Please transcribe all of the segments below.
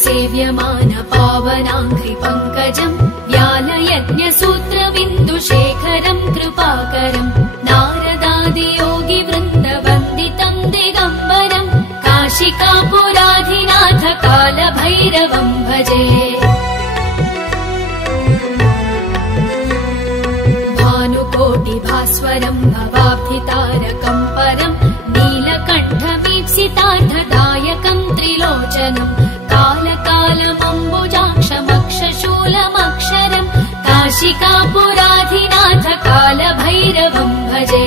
सेव्यमान पावनाङ्घ्रि पङ्कजम् व्यालयज्ञसूत्रबिन्दुशेखरम् कृपाकरम् नारदादियोगि वृन्दवन्दितम् दिगम्बरम् काशिकापुराधिनाथ कालभैरवम् भजे। भानुकोटिभास्वरम् भवाब्धितारकम् परम् नीलकण्ठमीप्सितार्थदायकम् त्रिलोचनम् कालकालमम्बुजाक्षमक्षशूलमक्षरम् काशिकापुराधिनाथ कालभैरवम् भजे।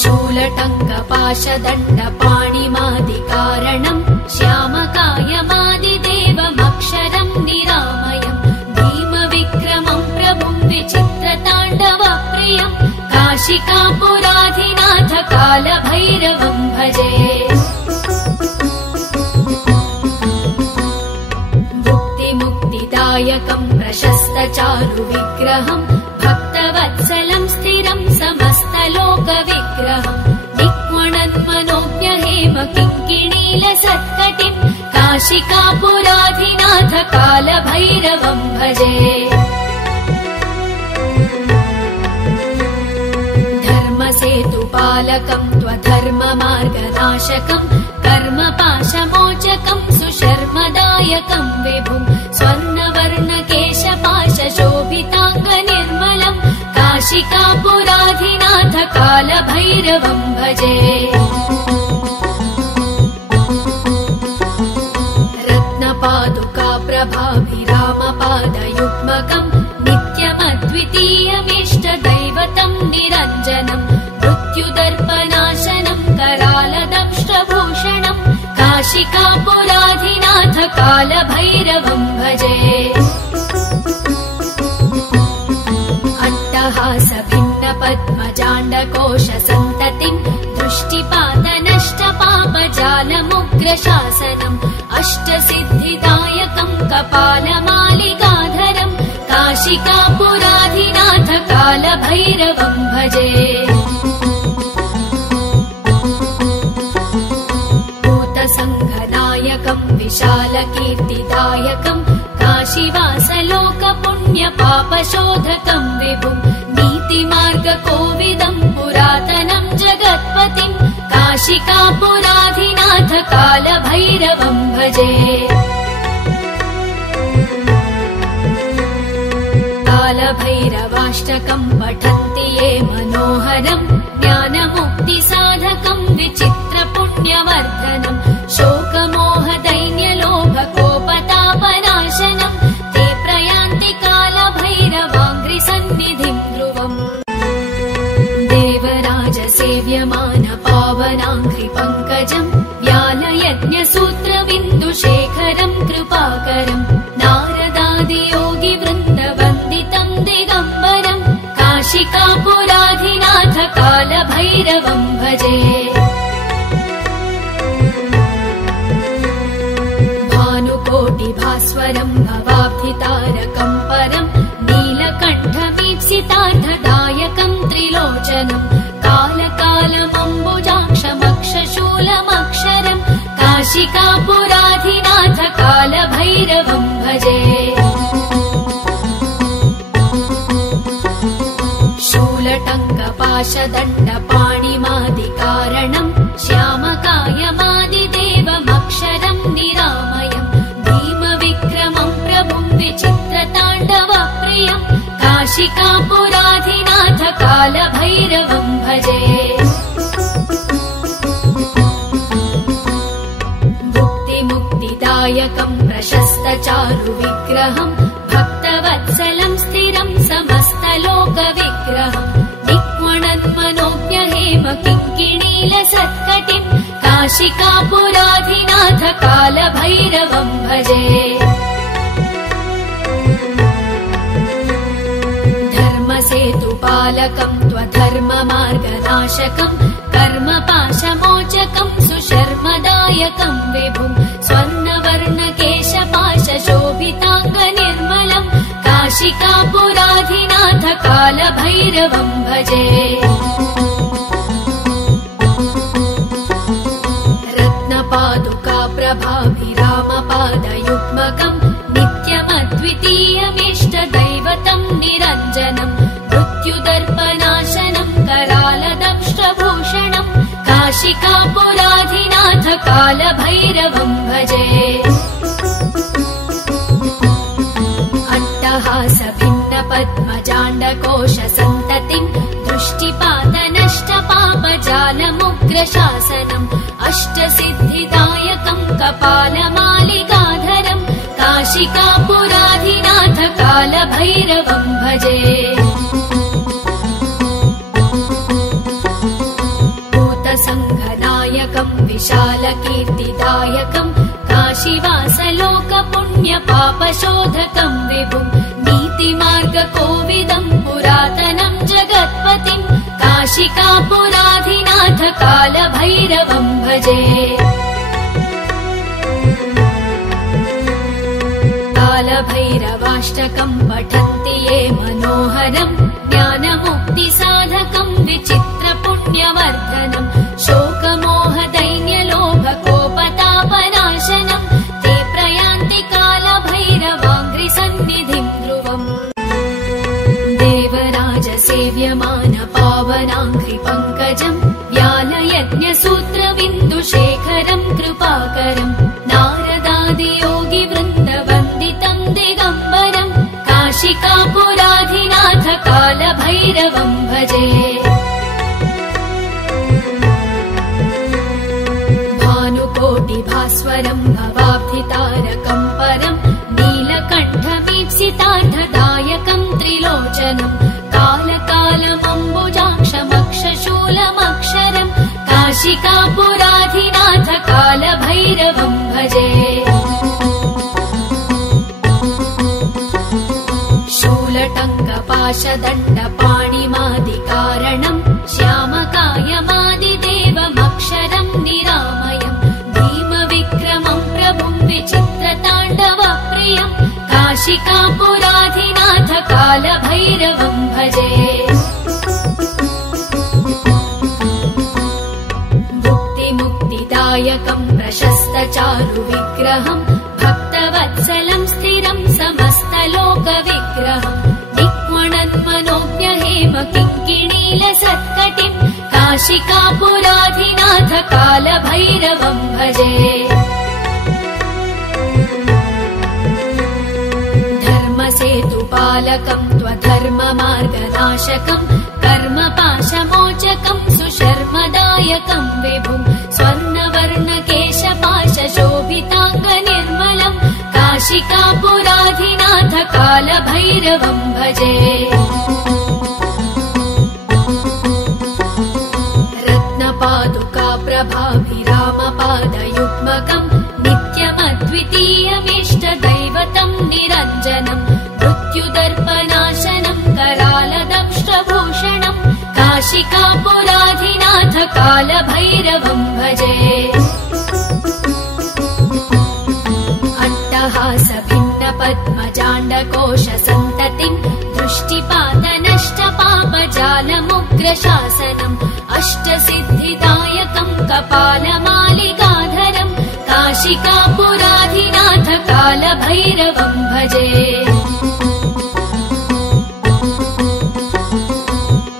शूलटङ्कपाशदण्डपाणिमादिकारणम् श्यामकायमादिदेवमक्षरम् निरामयम् भीमविक्रमम् प्रभुम् विचित्रताण्डवप्रियम् काशिकापुराधिनाथ कालभैरवम् भजे। मुक्तिमुक्तिदायकम् प्रशस्तचारुविग्रहम् भक्तवत्सलम् स्थिरम् समस्तलोकविग्रहम् निक्वणन्मनोज्ञहेम किङ्किणीलसत्कटिम् काशिकापुराधिनाथ कालभैरवम् भजे। धर्मसेतुपालकम् त्वधर्ममार्गनाशकम् कर्मपाशमोचकम् सुशर्मदायकम् विभुम् स्वर्णवर्णकेशपाशशोभिताङ्गनिर्मलम् काशिकापुराधिनाथ कालभैरवम् भजे। रत्नपादुका प्रभाभिरामपादयुग्मकम् नित्यमद्वितीयमिष्टदैवतम् निरञ्जनम् मृत्युदर्पनाशनम् करालदंष्ट्रभूषणम् काशिकापुराधिनाथ कालभैरवम् भजे। अट्टहासभिन्नपद्मजाण्डकोशसन्ततिम् दृष्टिपातनष्टपापजालमुग्रशासनम् अष्टसिद्धिदायकम् कपालमालिकाधरम् काशिकापुराधिनाथ कालभैरवम् भजे। भूतसङ्घनायकम् विशालकीर्तिदायकम् काशीवासलोकपुण्यपापशोधकम् विभुम् नीतिमार्गकोविदम् पुरातनम् जगत्पतिम् काशिकापुराधिनाथ कालभैरवम् भजे। कालभैरवाष्टकम् पठन्ति ये मनोहरम् ज्ञानमुक्तिसाधकम् विचित्रपुण्यवर्धनम् शोकमोहदैन्यलोभकोपतापनाशनम् ते प्रयान्ति कालभैरवाङ्घ्रिसन्निधिम् ध्रुवम्। देवराजसेव्यमान पावनाङ्घ्रि पङ्कजम् व्यालयज्ञसूत्रबिन्दुशेखरम् कृपाकरम् नारदादियोगि वृन्दवन्दितम् दिगम्बरम् काशिकापुराधिनाथ कालभैरवम् भजे। भानुकोटिभास्वरम् भवाब्धितारकम् परम् नीलकण्ठमीप्सितार्थदायकम् त्रिलोचनम् कालकालमम्बुजाक्षमक्षशूलमक्षरम् काशिकापुराधिनाथ कालभैरवम् भजे। शूलटङ्कपाशदण्डपाणिमादिकारणम् श्यामकायमादिदेवमक्षरम् निरामयम् भीमविक्रमम् प्रभुम् विचित्रताण्डवप्रियम् काशिकापुराधिनाथ कालभैरवम् भजे। मुक्तिमुक्तिदायकम् प्रशस्तचारुविग्रहम् भक्तवत्सलम् स्थिरम् समस्तलोकविग्रहम् निक्वणन्मनोज्ञहेम किङ्किणीलसत्कटिम् काशिकापुराधिनाथ कालभैरवम् भजे। धर्मसेतुपालकम् त्वधर्ममार्गनाशकम् कर्मपाशमोचकम् सुशर्मदायकम् विभुम् स्वर्णवर्णकेशपाशशोभिताङ्गनिर्मलम् काशिकापुराधिनाथ कालभैरवम् भजे। प्रभाभिरामपादयुग्मकम् नित्यमद्वितीयमिष्टदैवतम् निरञ्जनम् मृत्युदर्पनाशनम् करालदंष्ट्रभूषणम् काशिकापुराधिनाथ कालभैरवम् भजे। अट्टहासभिन्नपद्मजाण्डकोशसन्ततिम् दृष्टिपातनष्टपापजालमुग्रशासनम् अष्टसिद्धिदायकम् कपालमालिकाधरम् काशिकापुराधिनाथ कालभैरवम् भजे। भूतसङ्घनायकम् विशालकीर्तिदायकम् काशीवासलोकपुण्यपापशोधकम् विभुम् नीतिमार्गकोविदम् पुरातनम् जगत्पतिम् काशिकापुराधिनाथ कालभैरवम् भजे। कालभैरवाष्टकम् पठन्ति ये मनोहरम् ज्ञानमुक्तिसाधकम् विचित्रपुण्यवर्धनम् शोकमोहदैन्यलोभकोपतापनाशनम् ते प्रयान्ति कालभैरवाङ्घ्रिसन्निधिम् ध्रुवम्। देवराजसेव्यमानपावनाङ्घ्रिपङ्कजम् व्यालयज्ञसूत्रबिन्दुशेखरम् कृपाकरम् नारदादियोगिवृन्दवन्दितम् दिगम्बरम् काशिकापुराधिनाथ कालभैरवम् भजे। भानुकोटिभास्वरम् भवाब्धितारकम् परम् नीलकण्ठमीप्सितार्थदायकम् त्रिलोचनम् कालकालमम्बुजाक्षमक्षशूलमक्षरम् काशिकापुराधिनाथ कालभैरवम् भजे। शूलटङ्कपाशदण्डपाणिमादिकारणम् श्यामकायमादिदेवमक्षरम् निरामयम् भीमविक्रमम् प्रभुम् विचित्रताण्डवप्रियम् काशिकापुराधिनाथ कालभैरवम् भजे। भुक्तिमुक्तिदायकम् प्रशस्तचारुविग्रहम् भक्तवत्सलम् स्थिरम् समस्तलोकविग्रहम् दिक्वणन्मनोज्ञहेम किङ्किणीलसत्कटिम् काशिकापुराधिनाथ कालभैरवम् भजे। धर्मसेतुपालकम् त्वधर्ममार्गनाशकम् कर्मपाशमोचकम् सुशर्मदायकम् विभुम् स्वर्णवर्णकेशपाशशोभिताङ्गनिर्मलम् काशिकापुराधिनाथ कालभैरवम् भजे। रत्नपादुकाप्रभाभिरामपादयुग्मकम् नित्यमद्वितीयमिष्टदैवतम् निरञ्जनम् मृत्युदर्पनाशनम् करालदंष्ट्रभूषणम् काशिकापुराधिनाथ कालभैरवम् भजे। अट्टहासभिन्नपद्मजाण्डकोशसन्ततिम् दृष्टिपातनष्टपापजालमुग्रशासनम् अष्टसिद्धिदायकम् कपालमालिकाधरम् काशिकापुराधिनाथ कालभैरवम् भजे।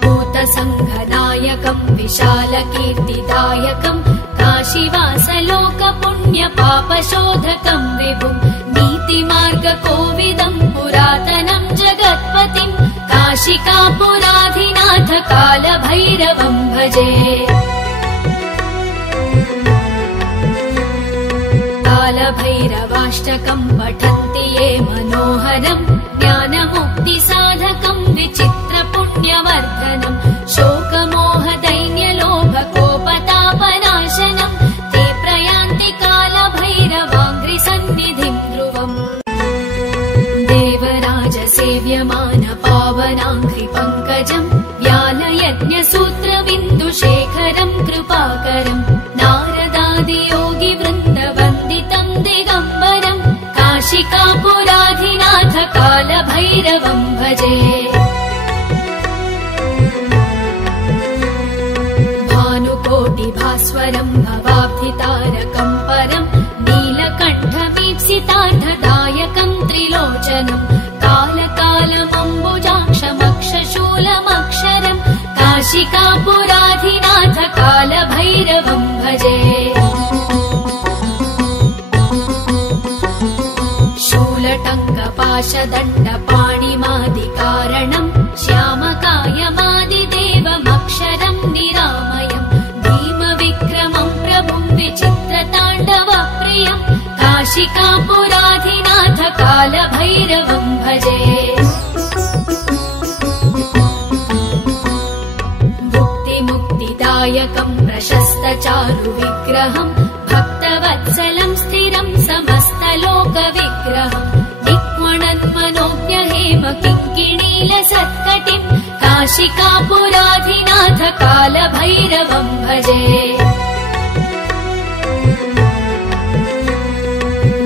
भूतसङ्घनायकम् विशालकीर्तिदायकम् काशीवासलोकपुण्यपापशोधकम् विभुम् नीतिमार्गकोविदम् पुरातनम् जगत्पतिम् काशिकापुराधिनाथ कालभैरवम् भजे। कालभैरवाष्टकम् पठन्ति ये मनोहरम् ज्ञानमुक्तिसाधकम् विचित्रपुण्यवर्धनम् शोकमोहदैन्यलोभकोपतापनाशनम् ते प्रयान्ति कालभैरवाङ्घ्रिसन्निधिम् ध्रुवम्। देवराजसेव्यमानपावनाङ्घ्रिपङ्कजम् व्यालयज्ञसूत्रबिन्दुशेखरम् कृपाकरम् नारदादियोगिवृन्दवन्दितम् दिगम्बरम् काशिकापुराधिनाथ कालभैरवम् भजे। भानुकोटिभास्वरम् भवाब्धितारकम् परम् सितार्थदायकं त्रिलोचनं कालकालमम्बुजाक्षमक्षशूलमक्षरं काशिकापुराधिनाथ कालभैरवं भजे। शूलटङ्कपाशदण्डपाणिमादिकारणं श्यामकायमादिदेवमक्षरं निरामयं भीमविक्रमं प्रभुं विचित्रताण्डवप्रियं काशिकापुराधिनाथ कालभैरवं भजे। मुक्तिमुक्तिदायकं प्रशस्तचारुविग्रहं भक्तवत्सलं स्थिरं समस्तलोकविग्रहं दिक्मणन्मनोज्ञहेम किङ्किणीलसत्कटिं काशिकापुराधिनाथ कालभैरवं भजे।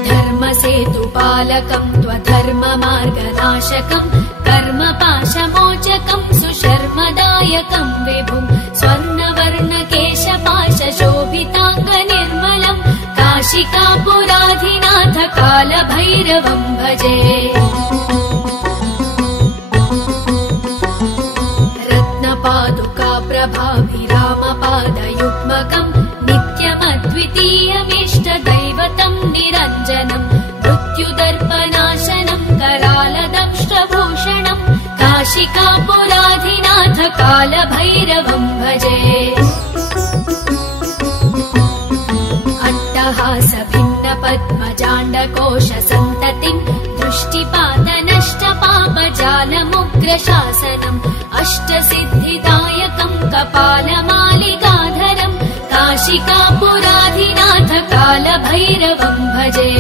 धर्मसेतुपालकं त्वधर्ममार्गनाशकं कर्मपाशमोचकं सुशर्मदायकं विभुं स्वर्णवर्णकेशपाशशोभिताङ्गनिर्मलं काशिकापुराधिनाथ कालभैरवं भजे। रत्नपादुकाप्रभाभिरामपादयुग्मकं नित्यमद्वितीयमिष्टदैवतं निरञ्जनं मृत्युदर्पनाशनं करालदंष्ट्रभूषणं काशिकापुराधिनाथ कालभैरवं भजे। अट्टहासभिन्नपद्मजाण्डकोशसन्ततिं दृष्टिपातनष्टपापजालमुग्रशासनम् अष्टसिद्धिदायकं कपालमालिकाधरं काशिकापुराधिनाथ कालभैरवं भजे।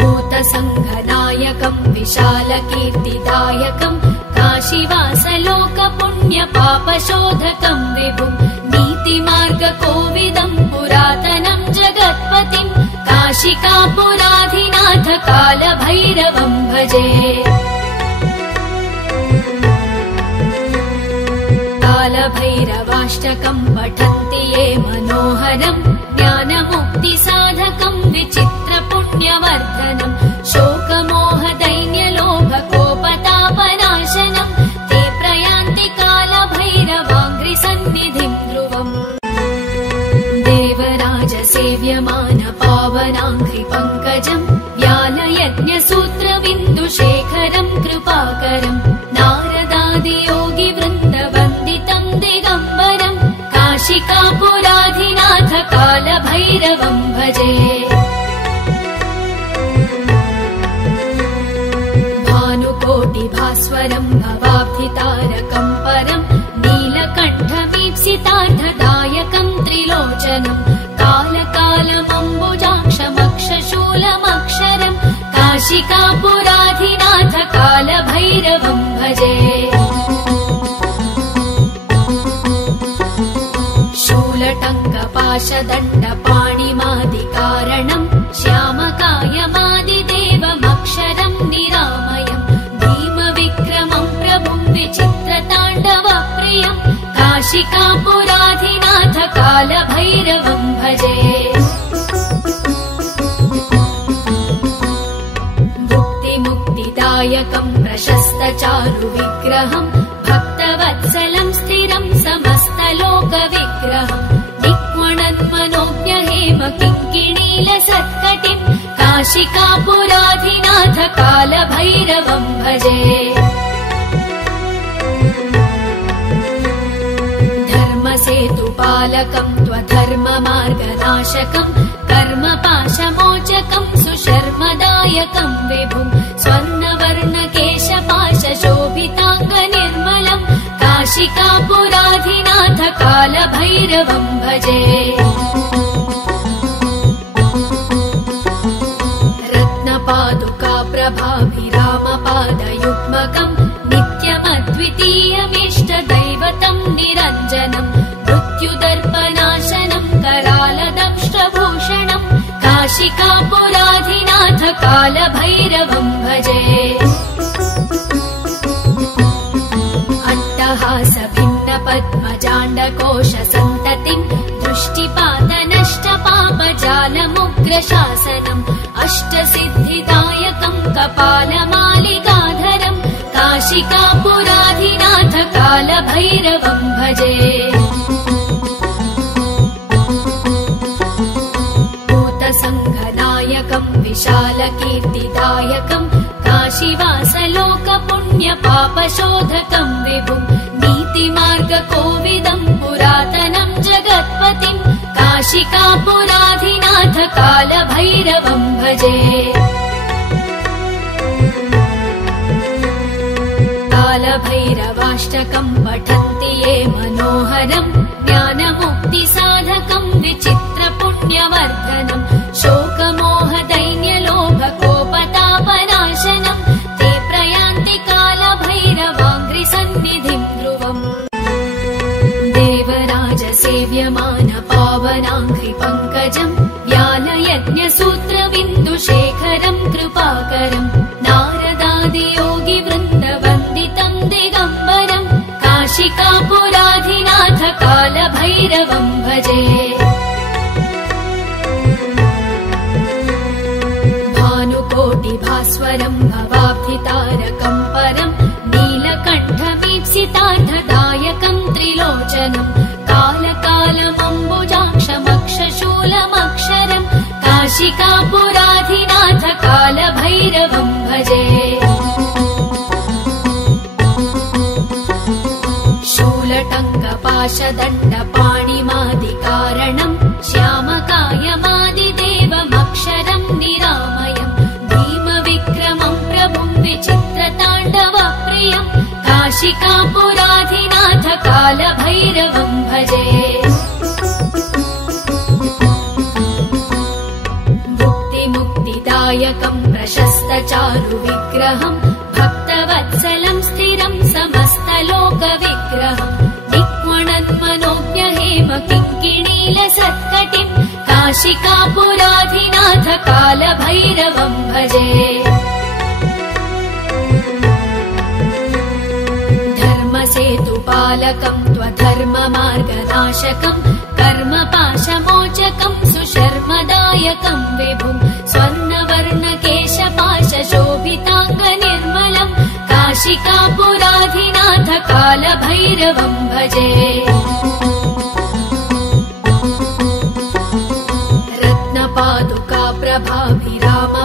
भूतसङ्घनायकं विशालकीर्तिदायकं काशीवासलोकपुण्यपापशोधकं विभुं नीतिमार्गकोविदं पुरातनं जगत्पतिं काशिकापुराधिनाथ कालभैरवं भजे। कालभैरवाष्टकं पठन्ति ये मनोहरं ज्ञानमुक्तिसाधकं विचित्रपुण्यवर्धनं शोकमोहदैन्यलोभकोपतापनाशनं ते प्रयान्ति कालभैरवाङ्घ्रिसन्निधिं ध्रुवम्। देवराजसेव्यमानपावनाङ्घ्रिपङ्कजं व्यालयज्ञसूत्रबिन्दुशेखरं कृपाकरं नारदादियोगिवृन्दवन्दितं दिगम्बरं काशिकापुराधिनाथ कालभैरवं भजे। भानुकोटिभास्वरं भवाब्धितारकं परं नीलकण्ठमीप्सितार्थदायकं त्रिलोचनं कालकालमम्बुजाक्षमक्षशूलमक्षरं काशिकापुराधिनाथ कालभैरवं भजे। शूलटङ्कपाशदण्डपाणिमादिकारणं श्यामकायमादिदेवमक्षरं निरामयं भीमविक्रमं प्रभुं विचित्रताण्डवप्रियं काशिकापुराधिनाथ कालभैरवं भजे। मुक्तिमुक्तिदायकं प्रशस्तचारुविग्रहं भक्तवत्सलं स्थिरं समस्तलोकविग्रहं दिक्मणन्मनोज्ञहेम किङ्किणीलसत्कटिं काशिकापुराधिनाथ कालभैरवं भजे। धर्मसेतुपालकं त्वधर्ममार्गनाशकं कर्मपाशमोचकं सुशर्मदायकं विभुं स्वर्णवर्णकेशपाशशोभिताङ्गनिर्मलं काशिकापुराधिनाथ कालभैरवं भजे। रत्नपादुकाप्रभाभिरामपादयुग्मकं नित्यमद्वितीयमिष्टदैवतं निरञ्जनं मृत्युदर्पनाशनं करालदंष्ट्रभूषणं काशिकापुराधिनाथ कालभैरवं भजे। अट्टहासभिन्नपद्मजाण्डकोशसन्ततिं दृष्टिपातनष्ट जालमुग्रशासनम् अष्टसिद्धिदायकम् कपालमालिकाधरम् काशिकापुराधिनाथ कालभैरवम् भजे भूतसङ्घनायकम् विशालकीर्तिदायकम् काशीवासलोकपुण्यपापशोधकम् विभुम् नीतिमार्गकोविदम् पुरातनम् जगत्पतिम् काशिकापुराधिनाथ कालभैरवम् भजे कालभैरवाष्टकम् पठन्ति ये मनोहरम् ज्ञानमुक्तिसाधकम् विचित्रपुण्यवर्धनम् शोकमोहदैन्यलोभकोपतापनाशनम् ते प्रयान्ति कालभैरवाङ्घ्रिसन्निधिम् ध्रुवम् देवराजसेव्यमान पावनाङ्घ्रिपङ्कजम् व्यालयज्ञसूत्रबिन्दुशेखरम् कृपाकरम् नारदादियोगिवृन्दवन्दितम् दिगम्बरम् काशिकापुराधिनाथ कालभैरवम् भजे भानुकोटिभास्वरम् भवाब्धितारकम् परम् नीलकण्ठमीप्सितार्थदायकम् त्रिलोचनम् कालकालमम्बुजाक्षमक्षशूलमक्षरम् काशिकापुराधिनाथ कालभैरवम् भजे शूलटङ्कपाशदण्डपाणिमादिकारणम् श्यामकायमादिदेवमक्षरम् निरामयम् भीमविक्रमम् प्रभुम् विचित्रताण्डवप्रियम् काशिकापुराधिनाथ कालभैरवम् भजे मुक्तिमुक्तिदायकम् प्रशस्तचारुविग्रहम् भक्तवत्सलम् स्थिरम् समस्तलोकविग्रहम् दिक्वणन्मनोज्ञहेम किङ्किणीलसत्कटिम् काशिकापुराधिनाथ कालभैरवम् भजे धर्मसेतुपालकम् त्वधर्ममार्गनाशकम् कर्मपाशमोचकम् सुशर्मदायकम् विभुम् स्वर्णवर्णकेशपाशशोभिताङ्गनिर्मलम् काशिकापुराधिनाथ कालभैरवम् भजे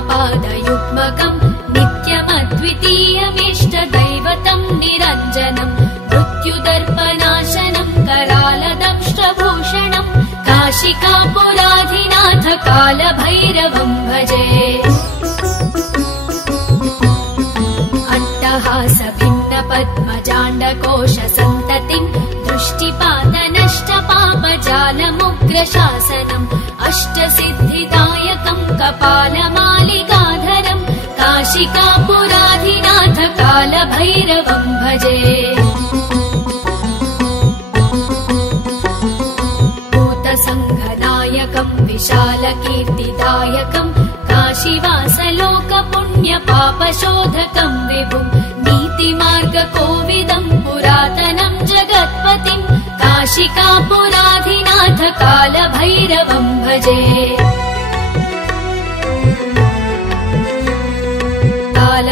रत्नपादुकाप्रभाभिरामपादयुग्मकम् नित्यमद्वितीयमिष्टदैवतम् निरञ्जनम् मृत्युदर्पनाशनम् करालदंष्ट्रभूषणम् काशिकापुराधिनाथ कालभैरवम् भजे अट्टहासभिन्नपद्मजाण्डकोशसन्ततिम् दृष्टिपातनष्टपापजालमुग्रशासनम् अष्टसिद्धिदायकम् कपालमालिकाधरम् काशिकापुराधिनाथ कालभैरवम् भजे भूतसङ्घनायकम् विशालकीर्तिदायकम् काशीवासलोकपुण्यपापशोधकम् विभुम् नीतिमार्गकोविदम् पुरातनम् जगत्पतिम् काशिकापुराधिनाथ कालभैरवम् भजे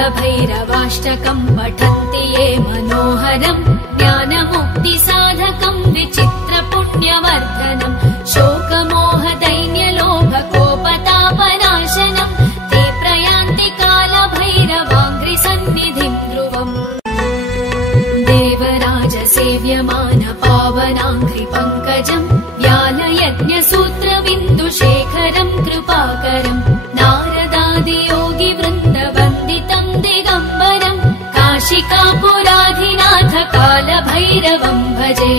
कालभैरवाष्टकम् पठन्ति ये मनोहरम् ज्ञानमुक्तिसाधकम् विचित्रपुण्यवर्धनम् शोकमोहदैन्यलोभकोपतापनाशनम् ते प्रयान्ति कालभैरवाङ्घ्रिसन्निधिम् ध्रुवम् देवराजसेव्यमान पावनाङ्घ्रिपङ्कजम् व्यालयज्ञसूत्रबिन्दुशेखरम् कृपाकरम् नारदादियोगिवृन्दवन्दितम् दिगम्बरम् काशिकापुराधिनाथ कालभैरवम् भजे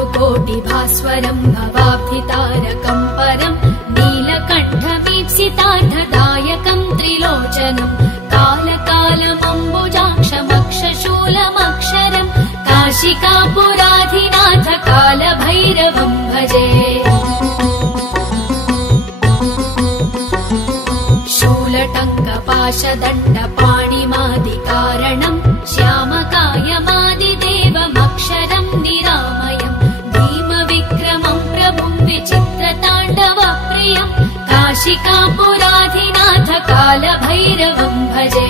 भानुकोटिभास्वरम् भवाब्धितारकम् परम् नीलकण्ठमीप्सितार्थदायकम् त्रिलोचनम् कालकालमम्बुजाक्षमक्षशूलमक्षरम् काशिकापुराधिनाथ कालभैरवम् भजे शूलटङ्कपाशदण्डपाणिमादिकारणम् श्यामकायमादिदेवमक्षरम् निरामयम् कालभैरवं भजे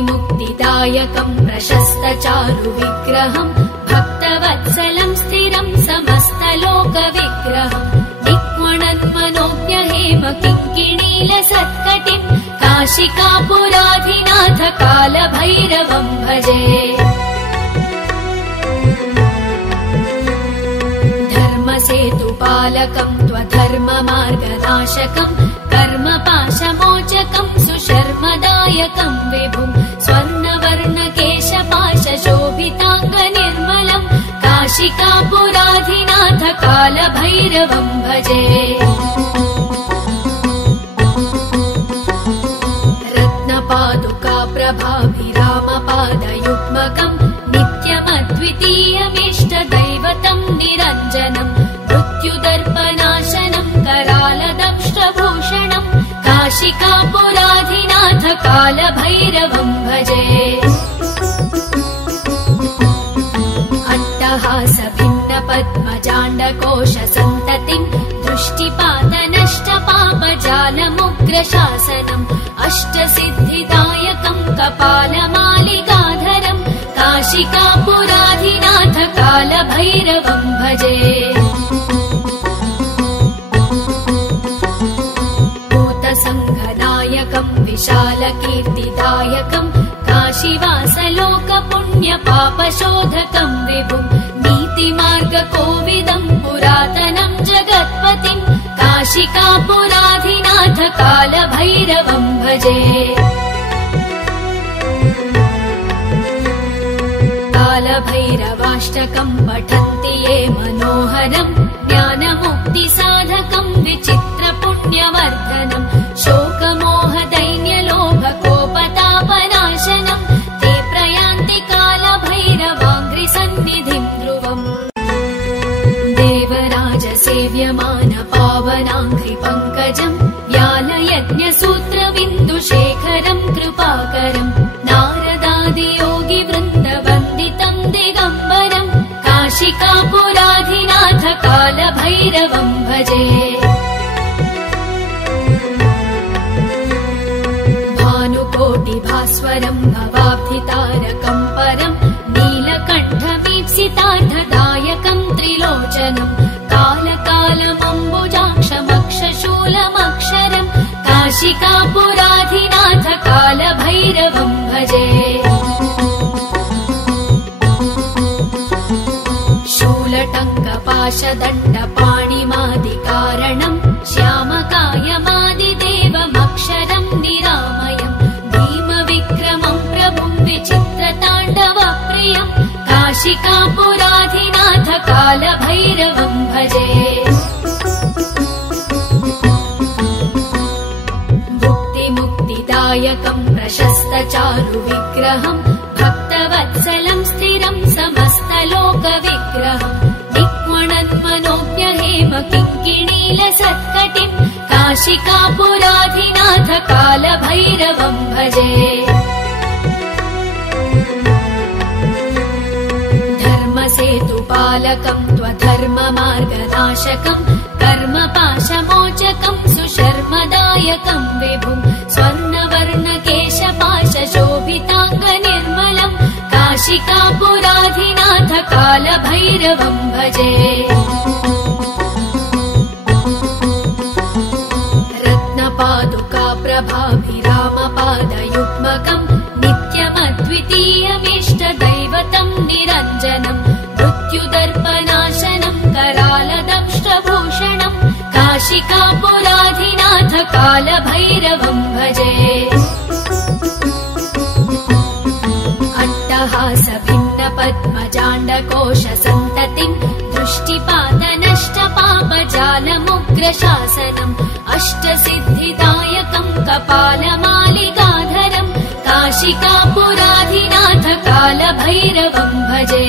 मुक्तिमुक्तिदायकं प्रशस्तचारुविग्रहं भक्तवत्सलं स्थिरं समस्तलोकविग्रहं दिक्वणन्मनोज्ञहेम किङ्किणीलसत्कटिं काशिकापुराधिनाथ कालभैरवं भजे धर्मसेतुपालकं त्वधर्ममार्गनाशकं कर्मपाशमोचकं सुशर्मदायकं विभुं स्वर्णवर्णकेशपाशशोभिताङ्गनिर्मलं काशिकापुराधिनाथ कालभैरवं भजे रत्नपादुकाप्रभाभिरामपादयुग्मकं नित्यमद्वितीयमिष्टदैवतं निरञ्जनं मृत्युदर्पनाशनं करालदंष्ट्रभूषणं काशिकापुराधिनाथ कालभैरवं भजे अट्टहासभिन्नपद्मजाण्डकोशसन्ततिं दृष्टिपातनष्टपापजालमुग्रशासनम् अष्टसिद्धिदायकं कपालमालिकाधरं काशिकापुराधिनाथ कालभैरवं भजे भूतसङ्घनायकं विशालकीर्तिदायकं काशीवासलोकपुण्यपापशोधकं विभुं नीतिमार्गकोविदं पुरातनं जगत्पतिं काशिकापुराधिनाथ कालभैरवं भजे कालभैरवाष्टकं पठन्ति ये मनोहरं ज्ञानमुक्तिसाधकं विचित्रपुण्यवर्धनं शोकमोहदैन्यलोभकोपतापनाशनं ते प्रयान्ति कालभैरवाङ्घ्रिसन्निधिं ध्रुवम् देवराजसेव्यमानपावनाङ्घ्रिपङ्कजं व्यालयज्ञसूत्रबिन्दुशेखरं कृपाकरं नारदादियोगिवृन्दवन्दितं दिगम्बरं काशिकापुराधिनाथ कालभैरवं भजे भानुकोटिभास्वरं भवाब्धितारकं परं नीलकण्ठमीप्सितार्थदायकं त्रिलोचनं कालकालमम्बुजाक्षमक्षशूलमक्षरं काशिकापुराधिनाथ कालभैरवं भजे शूलटङ्कपाशदण्डपाणिमादिकारणं श्यामकायमादिदेवमक्षरं निरामयं भीमविक्रमं प्रभुं विचित्रताण्डवप्रियं काशिकापुराधिनाथ कालभैरवं भजे मुक्तिमुक्तिदायकं प्रशस्तचारुविग्रहं भक्तवत्सलं स्थिरं समस्तलोकविग्रहं दिक्वणन्मनोज्ञहेम किङ्किणीलसत्कटिं काशिकापुराधिनाथ कालभैरवं भजे धर्मसेतुपालकं त्वधर्ममार्गनाशकं कर्मपाशमोचकं सुशर्मदायकं विभुं स्वर्णवर्णकेशपाशशोभिताङ्गनिर्मलं काशिकापुराधिनाथ कालभैरवं भजे रत्नपादुकाप्रभाभिरामपादयुग्मकं नित्यमद्वितीयमिष्टदैवतं निरञ्जनं मृत्युदर्पनाशनं करालदंष्ट्रभूषणं काशिकापुराधिनाथ कालभैरवं भजे अट्टहासभिन्नपद्मजाण्डकोशसन्ततिं दृष्टिपातनष्टपापजालमुग्रशासनम् अष्टसिद्धिदायकं कपालमालिकाधरं काशिकापुराधिनाथ कालभैरवं भजे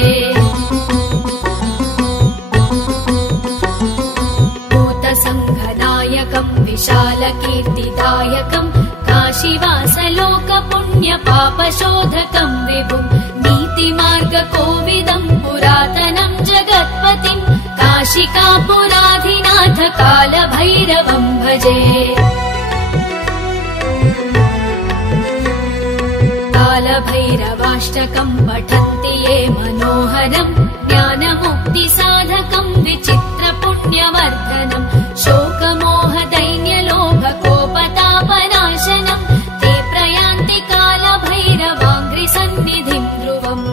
भूतसङ्घनायकं विशालकीर्तिदायकं काशीवासलोकपुण्यपापशोधकं विभुं नीतिमार्गकोविदं पुरातनं जगत्पतिं काशिकापुराधिनाथ कालभैरवं भजे। कालभैरवाष्टकं पठन्ति ये मनोहरं ज्ञानमुक्तिसाधकं विचित्रपुण्यवर्धनं शोकमोहदैन्यलोभकोपतापनाशनं ते प्रयान्ति कालभैरवाङ्घ्रिसन्निधिं ध्रुवम्।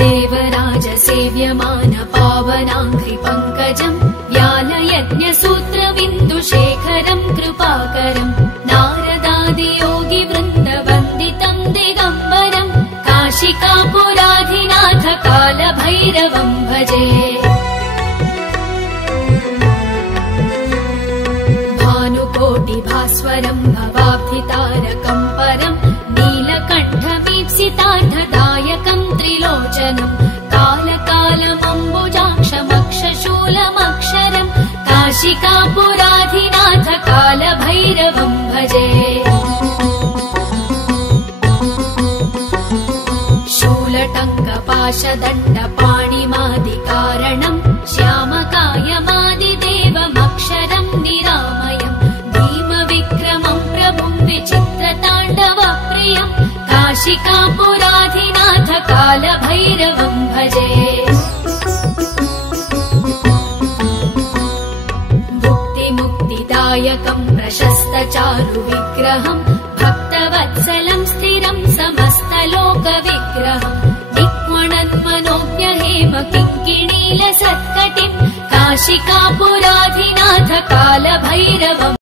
देवराजसेव्यमान पावनाङ्घ्रिपङ्कजं व्यालयज्ञसूत्रबिन्दुशेखरं कृपाकरं नारदादियोगिवृन्दवन्दितं दिगम्बरं काशिकापुराधिनाथ कालभैरवं भजे। भानुकोटिभास्वरं भवाब्धितारकं परं नीलकण्ठवीप्सितार्थदायकं त्रिलोचनं कालकालमम्बुजाक्षमक्षशूलमक्षरं काशिकापुराधिनाथ कालभैरवं भजे। शूलटङ्कपाशदण्डपाणिमादिकारणं श्यामकायमादिदेवमक्षरं निरामयं भीमविक्रमं प्रभुं विचित्रताण्डवप्रियं काशिकापुराधिनाथ कालभैरवं भजे। भुक्तिमुक्तिदायकं प्रशस्तचारुविग्रहं भक्तवत्सलं स्थिरं समस्तलोकविग्रहं दिक्वणन्मनोज्ञहेम किङ्किणीलसत्कटिं काशिकापुराधिनाथ कालभैरवम्